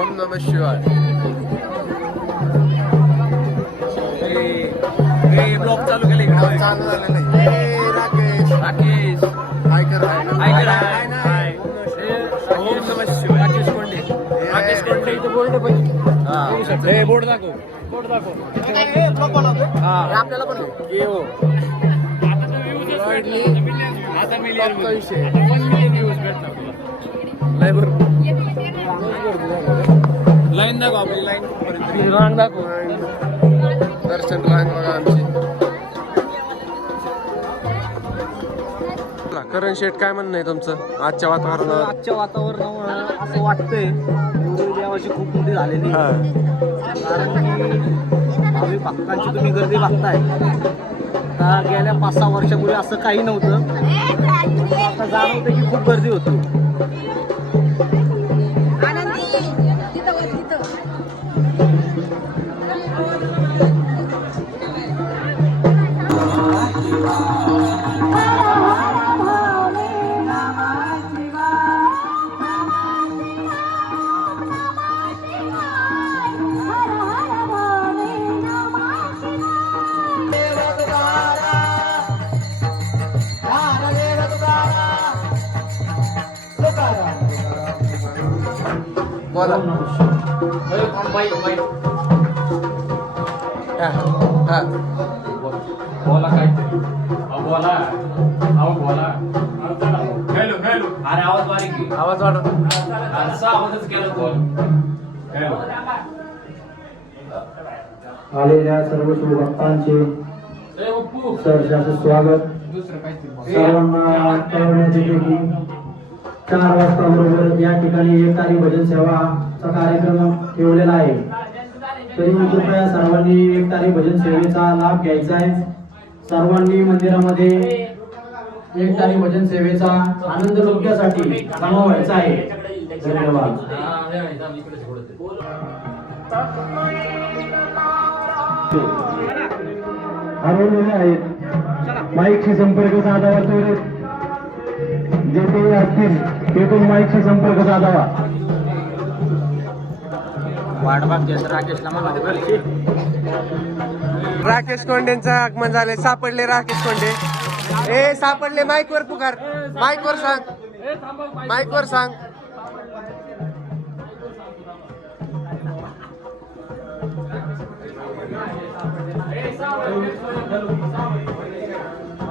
ओम नमः शिवाय. ब्लॉग चालू केले इकडे चालू झालेलं आहे. राकेश राकेश ऐकर हाय. ओम नमः शिवाय. राकेश कोंडे इथं बोर्ड पाहिजे. बोर्ड दाखव. आपल्याला पण आता टॉपचा विषय. लय बरोबर लाईन दाखव आपली लाईन रांग दाखव. दर्शन रांग बघा आमची. करण शेठ काय म्हणणं आहे तुमचं आजच्या वातावरणावर? आजच्या वातावरणावर असं वाटतंय एवढी देवाची खूप मोठी झालेली आहे. कारण की भावी भक्तांची तुम्ही गर्दी बघताय. आता गेल्या 5-6 वर्षापूर्वी असं काही नव्हतं. आता जाणवतं की खूप गर्दी होती. बोला. बोला काहीतरी बोला अरे आवाज बारीक आवाज वाढव. आवाजच केलं बोल. आलेल्या सर्व शिवभक्तांचे सहर्षाचं स्वागत. सर्वांना कळवण्यात येते की 4 वाजता बरोबर या ठिकाणी एकतारी भजन सेवाचा कार्यक्रम ठेवलेला आहे. तरी कृपया सर्वांनी एकतारी भजन सेवेचा लाभ घ्यायचा आहे. सर्वांनी मंदिरामध्ये एकतारी भजन सेवेचा आनंद लुटण्यासाठी जमा व्हायचा आहे. धन्यवाद. हरवलेले आहेत. माईकशी संपर्क साधावा. जे काही असतील ते पण माईकशी संपर्क साधावा. राकेश कोंडेंचं आगमन झाले. सापडले राकेश कोंडे. ए सापडले. माईकवर पुकार. माईकवर सांग. माईकवर सांग.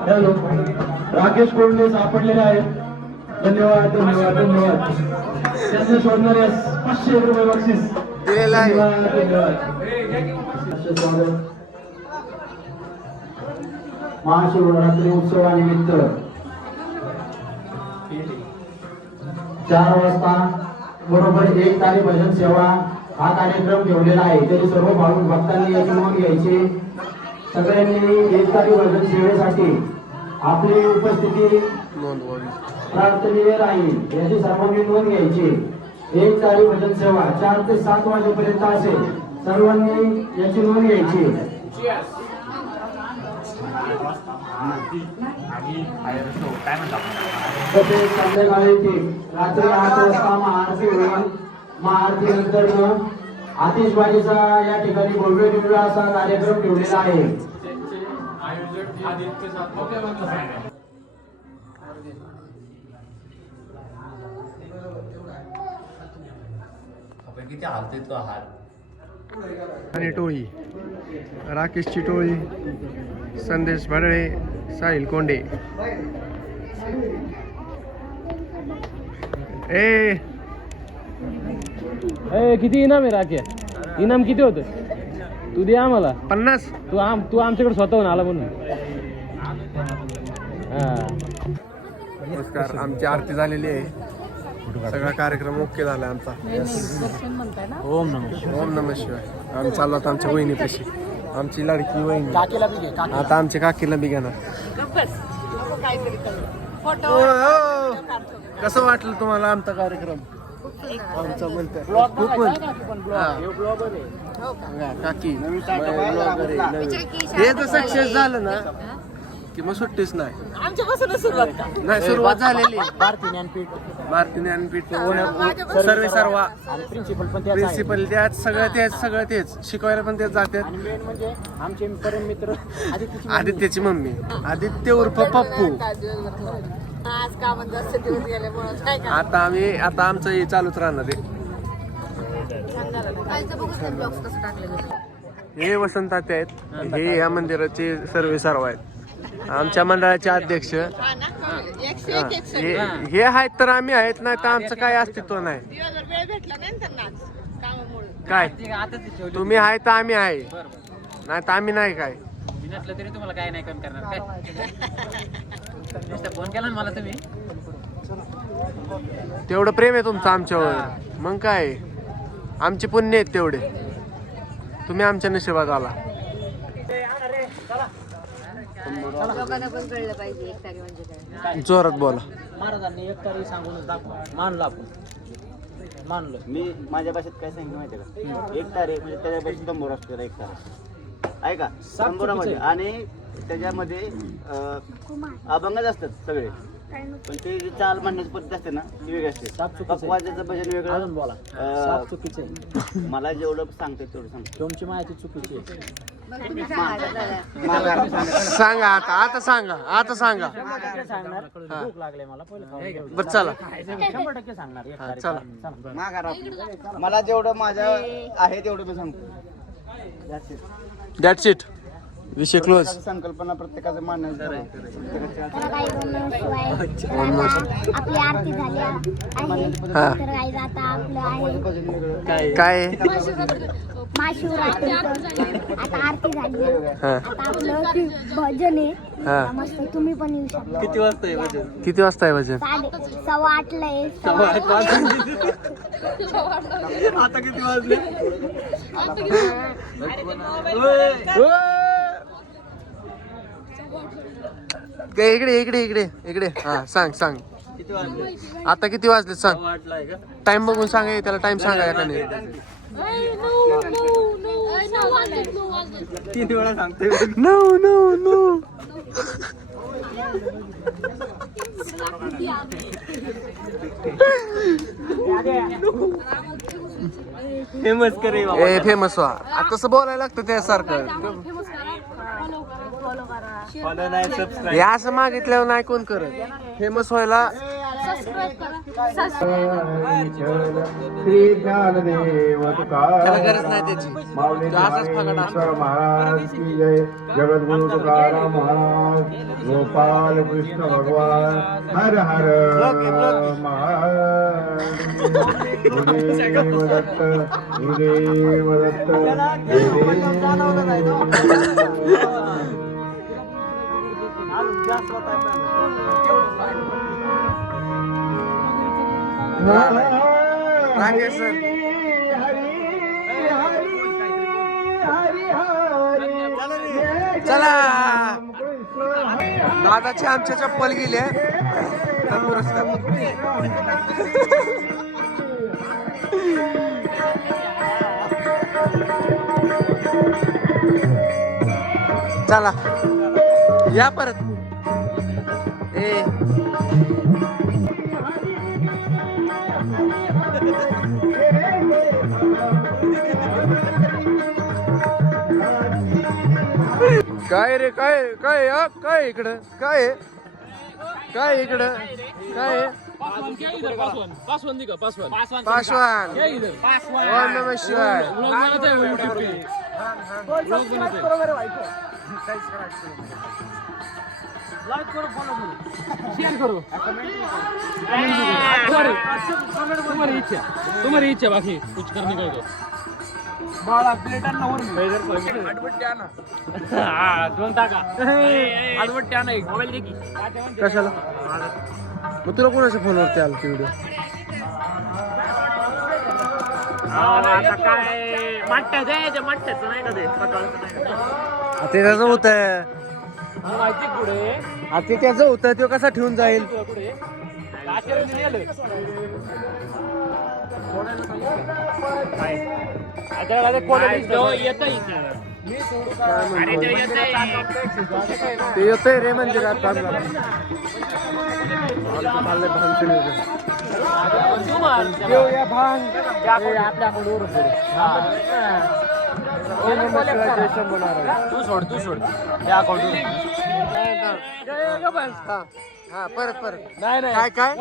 हॅलो. राकेश कोंडे सापडलेले आहेत. धन्यवाद. त्यांना शोधणाऱ्यास 500 रुपये बक्षीस दिलेला आहे. धन्यवाद. महाशिवरात्री उत्सवानिमित्त 4 वाजता बरोबर एकतारी भजन सेवा हा कार्यक्रम ठेवलेला आहे. तरी सर्व भाविक भक्तांनी याची नोंद घ्यायची. सगळ्यांनी एकतारी भजन सेवेसाठी आपली उपस्थिती प्रार्थनीय राहील याची सर्वांनी नोंद घ्यायची. एकतारी भजन सेवा 4 ते 7 वाजेपर्यंत असेल. सर्वांनी याची नोंद घ्यायची. तसेच संध्याकाळी रात्री 8 वाजता महाआरती होईल. महाआरती नंतर आतिषबाजीचा या ठिकाणी भव्य दिव्य असा कार्यक्रम ठेवलेला आहे. किती हालतोय तो हाल. आणि टोळी राकेशची टोळी. संदेश भडळे, साहिल कोंडे. ए किती इनाम आहे राख्या? इनाम किती होतं? तू दे आम्हाला 50. तू आमच्याकडे स्वतःहून आला म्हणून. नमस्कार. आमची आरती झालेली आहे. सगळा कार्यक्रम ओके झाला आमचा. ओम नमः शिवाय. आम्ही चाललो आता आमच्या वहिनीपाशी. आमची लाडकी वहिनी. आता आमच्या काकीला बी घेणार. कसं वाटलं तुम्हाला आमचा कार्यक्रम? आमचा म्हणतोय काकी हे जर सक्सेस झालं ना की मग सुट्टीच नाही. आमच्यापासूनच सुरुवात का? नाही, सुरुवात झालेली. भारती ज्ञानपीठ भारतीय ज्ञानपीठ सर्वे सर्वा आणि प्रिन्सिपल पण त्याच आहे. प्रिन्सिपल त्याच सगळं तेच शिकवायला पण तेच जातात. आणि मेन म्हणजे आमचे परम मित्र आदित्यची मम्मी. आदित्यची मम्मी आदित्य उर्फ पप्पू. आज कामात जास्त दिवस गेल्यामुळे काय का आता आमचं हे चालूच राहणार आहे. कालचं बघू ते ब्लॉग्स कसं टाकले गेले. हे वसंत तात्या आहेत. हे या मंदिराचे सर्वे सर्व आहेत. आमच्या मंडळाचे अध्यक्ष हा ना एकशे एक एकशे हे आहेत तर आम्ही आहेत, नाही तर आमचं काय अस्तित्व नाही. दिवसभर वेळ भेटला नाही ना त्यांना आज कामामुळे. काय आता ती ठेवली. तुम्ही आहे तर आम्ही आहे, बरं नाही तर आम्ही नाही काय. मी नसलं तरी तुम्हाला काय नाही कमी करणार काय. नुसतं फोन केला ना मला तुम्ही. तेवढं प्रेम आहे तुमचं आमच्यावर, मग काय आमचे पुण्य आहेत तेवढे. तुम्ही आमच्या नशिबात आला. लोकांना पण कळलं पाहिजे एक तारीख म्हणजे काय. जोरात बोला. महाराजांनी एक तारीख सांगूनच दाखवा. मानलं आपण, मानलं. मी माझ्या भाषेत काय सांगितलं माहिती का, एक तारीख म्हणजे त्याच्या भाषेत दंबोर असतो एक तारीख आहे का, दंबोरामध्ये. आणि त्याच्यामध्ये अभंगच असतात सगळे, पण ते जे चाल म्हणण्याची पद्धत असते ना ती वेगळी असते. पकवाजाचं भजन अजून वेगळं. बोला. साप चुकीचे आहे. मला जेवढं सांगते तेवढं सांगतो. तुमची माहिती चुकीची आहे. मग तुम्ही सांगा दादा. सांगा आता सांगा सांगणार. भूक लागले मला पहिले खाऊन घेऊ. बरं चला 100% सांगणार. एक तारीख. चला. चला. मला जेवढं माझ्या आहे तेवढं मी सांगतो. That's it. That's it. विषय क्लोज. प्रत्येकाची संकल्पना प्रत्येकाचं मानण्याचं तर काही आपली आरती झाली आहे. हा. तर काही आता आपलं आहे काय महाशिवरात्री. आता आरती झाली आहे. हा. आता आपलं ते भजन आहे. हा. मस्त तुम्ही पण येऊ शकता. किती वाजता आहे भजन? 8:15 आहे. आता किती वाजले? इकडे हा सांग आता किती वाजले सांग. टाइम बघून सांगा, त्याला टाइम सांगा का नाही. 3 वेळा सांगते. नो फेमस करे ए फेमस व्हा. आता तसं बोलायला लागतं त्यासारखं. हे असं मागितल्यावर नाही कोण करत. फेमस व्हायला श्री ज्ञानदेव त्याला गरज नाही त्याची. माऊली तो असाच फगडा असतो. महाराज की जय. जगद्गुरु तुकाराम महाराज, गोपाल कृष्ण भगवान, हर हर गुरुदेव दत्त, गुरुदेव दत्त. राकेश सर चला. दादाची आमच्या चप्पल गेली पुरस्कार. चला या परत. ए काय रे काय इकडं काय इकडं काय पासवान. ओम नमः शिवाय. तुम्हारी इच्छा बाकी कुछ करने का कशाला मग तुला कोणाच्या फोनवरती आलं ते व्हिडिओ? ते त्याचं होत ते त्याचं होतं ते कसं ठेवून जाईल. ते येतंय रे मंदिरात. घेऊया भांग ओम नमः शिवाय जय शंभू नारायण. तू सोड हा परत नाही नाही काय काय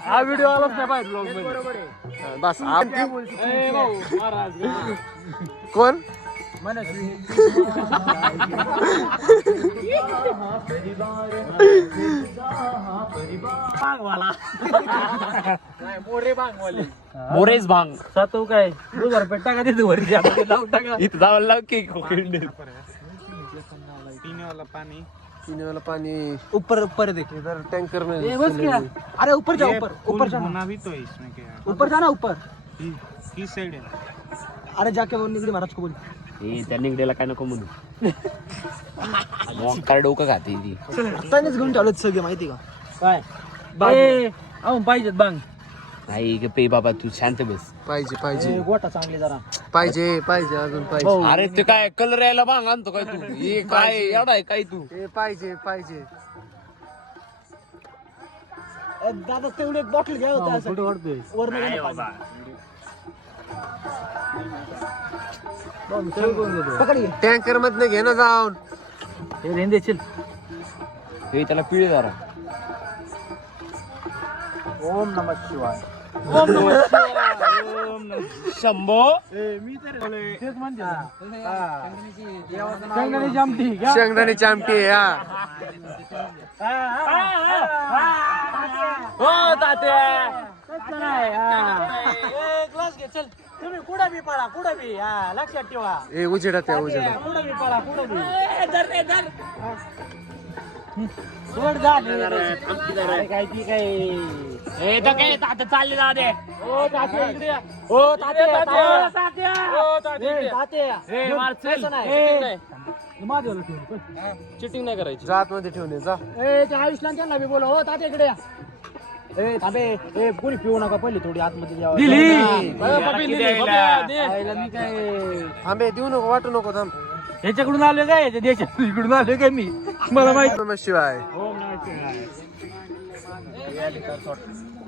हा व्हिडिओ आलाच नाही पाहिजे ब्लॉग मध्ये. हा, बस आमची ए, भाऊ, महाराज कोण मोरेच भांग सातू काय 2000 रुपये टाका तिथे वरती आता ते लावून टाका इथं जावं लाव की पिण्यावाला पाणी ऊपर देख इधर टँकर में अरे ऊपर जा ऊपर जाना ऊपर जाना ऊपर अरे जाके वो निगडी महाराज को बोल त्या निगडीला काय नको म्हणू मोकार डोकं खाते ती आतानेच घेऊन ठेवलं सगळे माहिती का काय पाहिजेत बांग नाही ग पे बाबा तू शांत बस पाहिजे गोटा चांगली जरा पाहिजे अजून पाहिजे अरे ते काय कलर यायला बांग आणतो काय तू हे काय एवढा आहे काय तू हे पाहिजे दादा तेवढी एक बॉटल घ्या होता पकड टँकर मधनं घे ना जाऊन हे रेंदे चिल हे त्याला पिळे जरा ओम नमः शिवाय शंभो शेंगदाण्याची आमटी हा हो तात्या ग्लास घे चल तुम्ही कुठं बी पळा कुठं बी लक्षात ठेवा हे उजेडात या उजेडात कुठं बी पळा कुठं बी सोड जा काय ती काय हे तर काय तात्या चालले जा दे ओ तात्या इकडे या. ओ तात्या तात्या हे मार चल चिटिंग नाही करायची जात मध्ये ठेवून ये, जा ए त्या आयुषला त्यांना बी बोला हो तात्या इकडे या ए थांबे ए कोणी पिऊ नका पहिली थोडी आतमध्ये द्यावं. आईला मी काय थांबे देऊ नको वाटू नको थांब. ह्याच्याकडून आलोय काय याच्या देशात इकडून आलोय काय मी मला माहिती ओम नमः शिवाय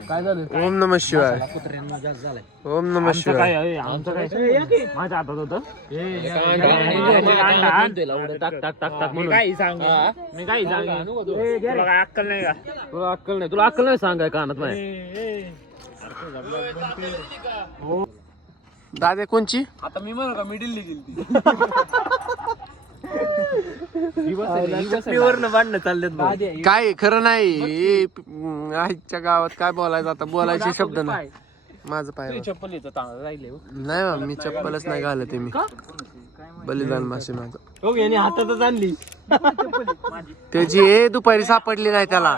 काय झालं ओम नमः शिवाय कुत्र्यांना जास्त झालाय ओम नमः शिवाय आमचं काय माझ्या हातात होतं टाक टाक टाक टाक म्हणून काही सांग मी काही सांग तुला काय अक्कल नाही का तुला अक्कल नाही सांगाय कानात नाही दादा कोणची आता मी म्हणू का मी दिल्ली गेली भांडणं चाललेत काय खरं नाही आईच्या गावात काय बोलायचं आता बोलायचे शब्द नाही माझं पाय चप्पल येतं चांगलं राहिले नाही बा, मी चप्पलच नाही घालत मी बलिदान मासे माझं हो यांनी हातातच आणली त्याची हे दुपारी सापडली नाही त्याला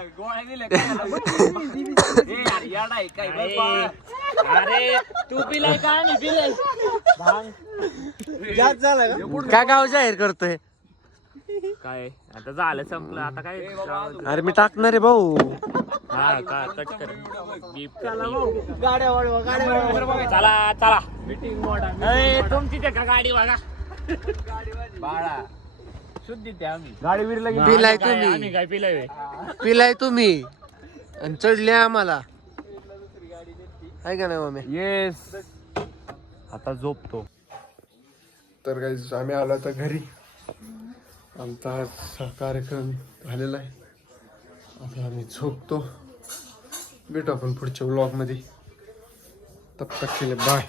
अरे तू पिलाय का मी पिलाय जास्त झालं का काय गाव जाहीर करतोय काय आता झालं संपलं आता काय अरे मी टाकणार आहे भाऊ हा का कट कर गाड्या वळवा गाड्या वळवा चला चला मीटिंग तुमची ते का गाडी बघा बाळा शुद्धी ते आम्ही गाडी विरला पिलाय तुम्ही काय पिलाय पिलाय तुम्ही आणि चढले आम्हाला आहे का नाही मम्मी येस आता झोपतो तर काही आम्ही आलो आता घरी आमचा कार्यक्रम झालेला आहे आता आम्ही झोपतो भेटू आपण पुढच्या व्लॉग मध्ये तब तक के लिए बाय.